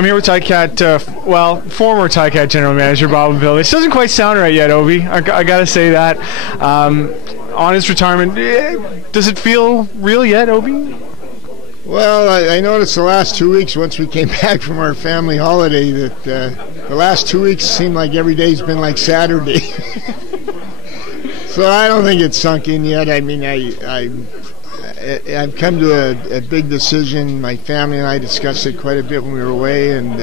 I'm here with Ticat, former Ticat general manager Bob Obie. This doesn't quite sound right yet, Obie. I gotta say that. On his retirement, does it feel real yet, Obie? Well, I noticed the last 2 weeks, once we came back from our family holiday, that the last 2 weeks seemed like every day's been like Saturday. So I don't think it's sunk in yet. I mean, I've come to a big decision. My family and I discussed it quite a bit when we were away, and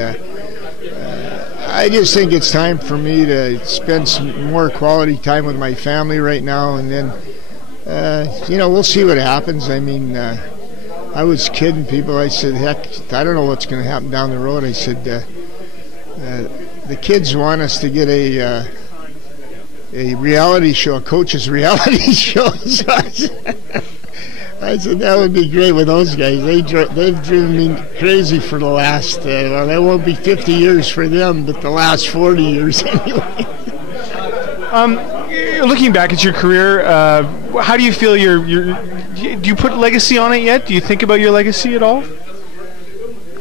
I just think it's time for me to spend some more quality time with my family right now, and then, we'll see what happens. I mean, I was kidding people. I said, heck, I don't know what's going to happen down the road. I said, the kids want us to get a reality show, a coach's reality show. So I said that would be great with those guys. They've driven me crazy for the last, that won't be 50 years for them, but the last 40 years anyway. Looking back at your career, how do you feel do you put legacy on it yet? Do you think about your legacy at all?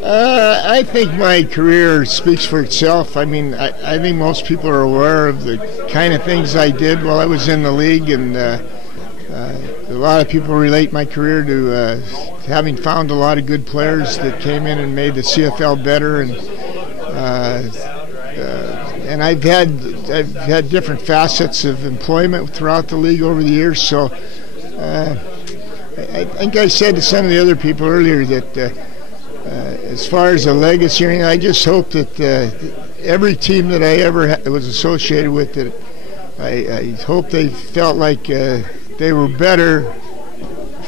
I think my career speaks for itself. I mean, I think most people are aware of the kind of things I did while I was in the league, and a lot of people relate my career to having found a lot of good players that came in and made the CFL better, and I've had different facets of employment throughout the league over the years. So I think I said to some of the other people earlier that as far as a legacy, I just hope that every team that I ever was associated with, that I hope they felt like they were better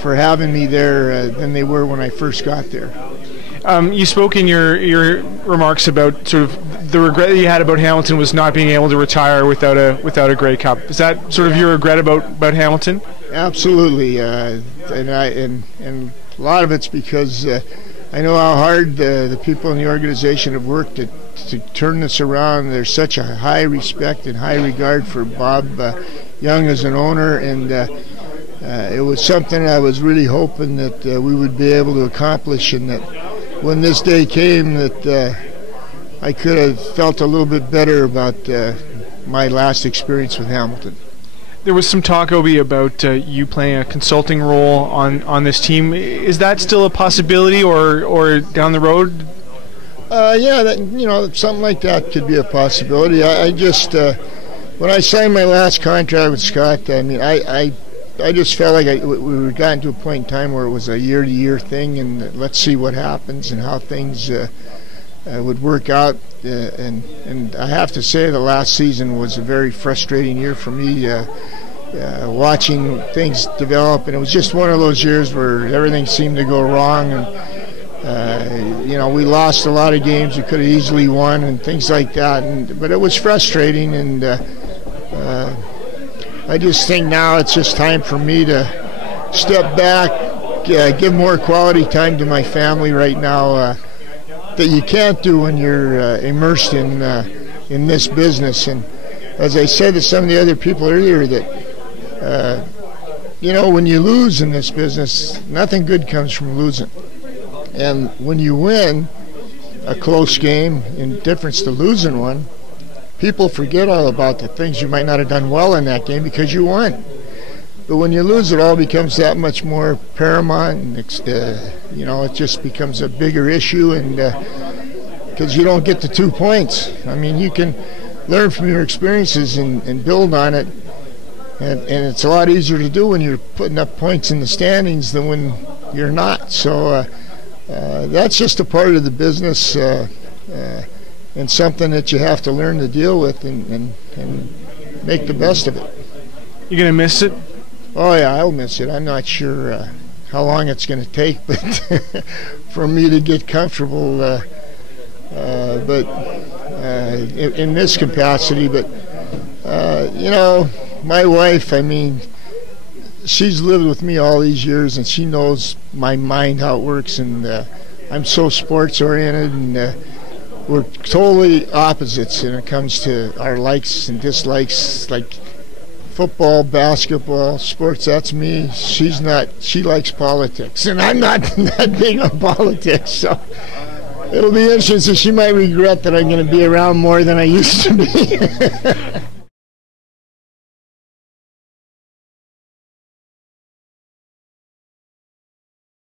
for having me there than they were when I first got there. You spoke in your remarks about sort of the regret that you had about Hamilton was not being able to retire without a Grey Cup. Is that sort of your regret about Hamilton? Absolutely, and a lot of it's because I know how hard the people in the organization have worked to turn this around. There's such a high respect and high regard for Bob Young as an owner, and it was something I was really hoping that we would be able to accomplish, and that when this day came, that I could have felt a little bit better about my last experience with Hamilton. There was some talk, Obie, about you playing a consulting role on this team. Is that still a possibility, or down the road? Yeah, something like that could be a possibility. I just when I signed my last contract with Scott, I mean, I just felt like we were gotten to a point in time where it was a year-to-year thing, and let's see what happens and how things would work out. And I have to say, the last season was a very frustrating year for me, watching things develop, and it was just one of those years where everything seemed to go wrong, and we lost a lot of games we could have easily won and things like that. But it was frustrating, and I just think now it's just time for me to step back, give more quality time to my family right now, that you can't do when you're immersed in this business. And as I said to some of the other people earlier, that when you lose in this business, nothing good comes from losing. And when you win a close game, in difference to losing one, people forget all about the things you might not have done well in that game because you won. But when you lose, it all becomes that much more paramount, and it just becomes a bigger issue, and because you don't get the 2 points. I mean, you can learn from your experiences and build on it, and it's a lot easier to do when you're putting up points in the standings than when you're not. So that's just a part of the business, and something that you have to learn to deal with and make the best of it. You gonna miss it? Oh yeah, I'll miss it. I'm not sure how long it's going to take, but for me to get comfortable. But in this capacity, but my wife, I mean, she's lived with me all these years, and she knows my mind, how it works, and I'm so sports oriented, and we're totally opposites when it comes to our likes and dislikes. Like football, basketball, sports, that's me. She's not. She likes politics, and I'm not that big on politics. So It'll be interesting. So she might regret that I'm going to be around more than I used to be.